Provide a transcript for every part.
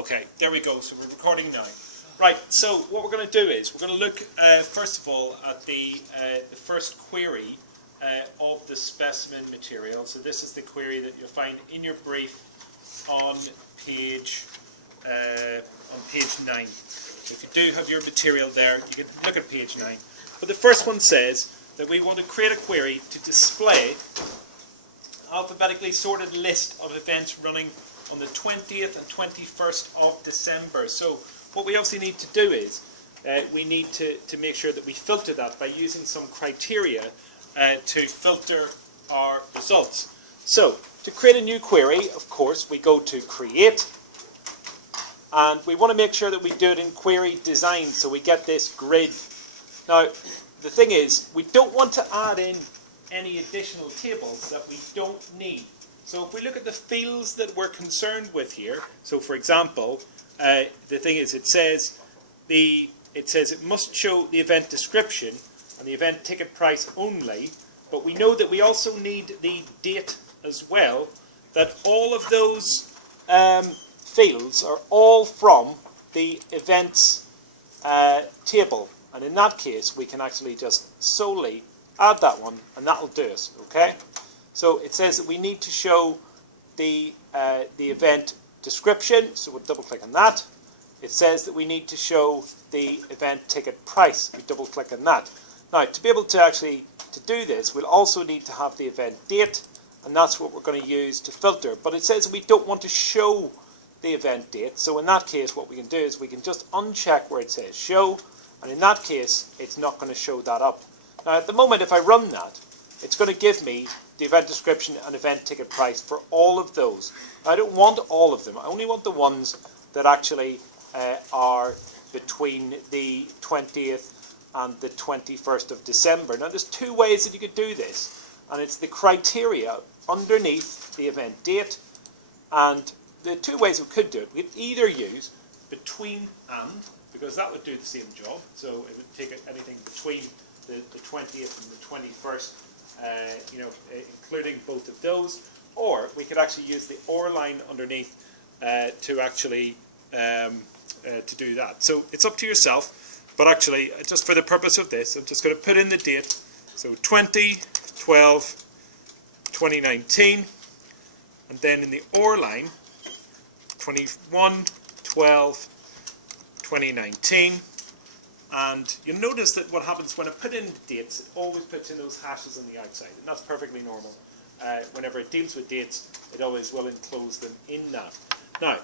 Okay, there we go. So we're recording now. Right, so what we're going to do is we're going to look first of all at the first query of the specimen material. So this is the query that you'll find in your brief on page 9. If you do have your material there, you can look at page 9. But the first one says that we want to create a query to display alphabetically sorted list of events running on the 20th and 21st of December. So what we obviously need to do is we need to make sure that we filter that by using some criteria to filter our results. So to create a new query, of course, we go to Create, and we want to make sure that we do it in Query Design so we get this grid. Now, the thing is, we don't want to add in any additional tables that we don't need. So if we look at the fields that we're concerned with here, so for example, the thing is it says it must show the event description and the event ticket price only, but we know that we also need the date as well, that all of those fields are all from the events table, and in that case we can actually just solely add that one and that will do it. Okay, so it says that we need to show the event description, so we'll double click on that. It says that we need to show the event ticket price, we double click on that. Now to be able to actually do this, we'll also need to have the event date, and that's what we're going to use to filter. But it says we don't want to show the event date, so in that case what we can do is we can just uncheck where it says show, and in that case it's not going to show that up. Now at the moment, if I run that, it's going to give me the event description and event ticket price for all of those. I don't want all of them, I only want the ones that actually are between the 20th and the 21st of December. Now there's two ways that you could do this, and it's the criteria underneath the event date, and the two ways we could do it. We could either use between and, because that would do the same job, so it would take anything between the 20th and the 21st, including both of those, or we could actually use the or line underneath to actually to do that. So it's up to yourself, but actually just for the purpose of this, I'm just going to put in the date, so 20/12/2019, and then in the or line 21/12/2019. And you'll notice that what happens when I put in the dates, it always puts in those hashes on the outside, and that's perfectly normal. Whenever it deals with dates, it always will enclose them in that. Now,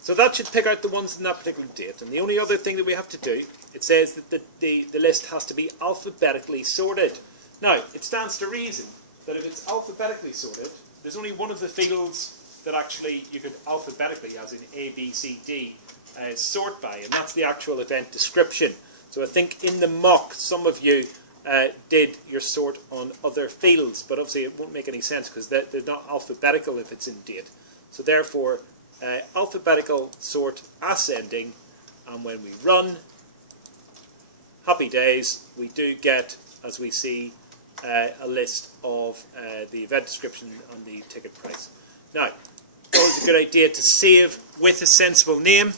so that should pick out the ones in that particular date. And the only other thing that we have to do, it says that the list has to be alphabetically sorted. Now, it stands to reason that if it's alphabetically sorted, there's only one of the fields that actually you could alphabetically, as in A, B, C, D, sort by, and that's the actual event description. So I think in the mock, some of you did your sort on other fields, but obviously it won't make any sense because they're not alphabetical if it's in date. So therefore, alphabetical sort ascending, and when we run, happy days, we do get, as we see, a list of the event description and the ticket price. Now, always a good idea to save with a sensible name.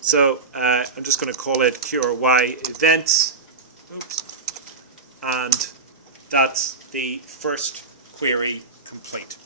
So I'm just going to call it QRY events. Oops. And that's the first query complete.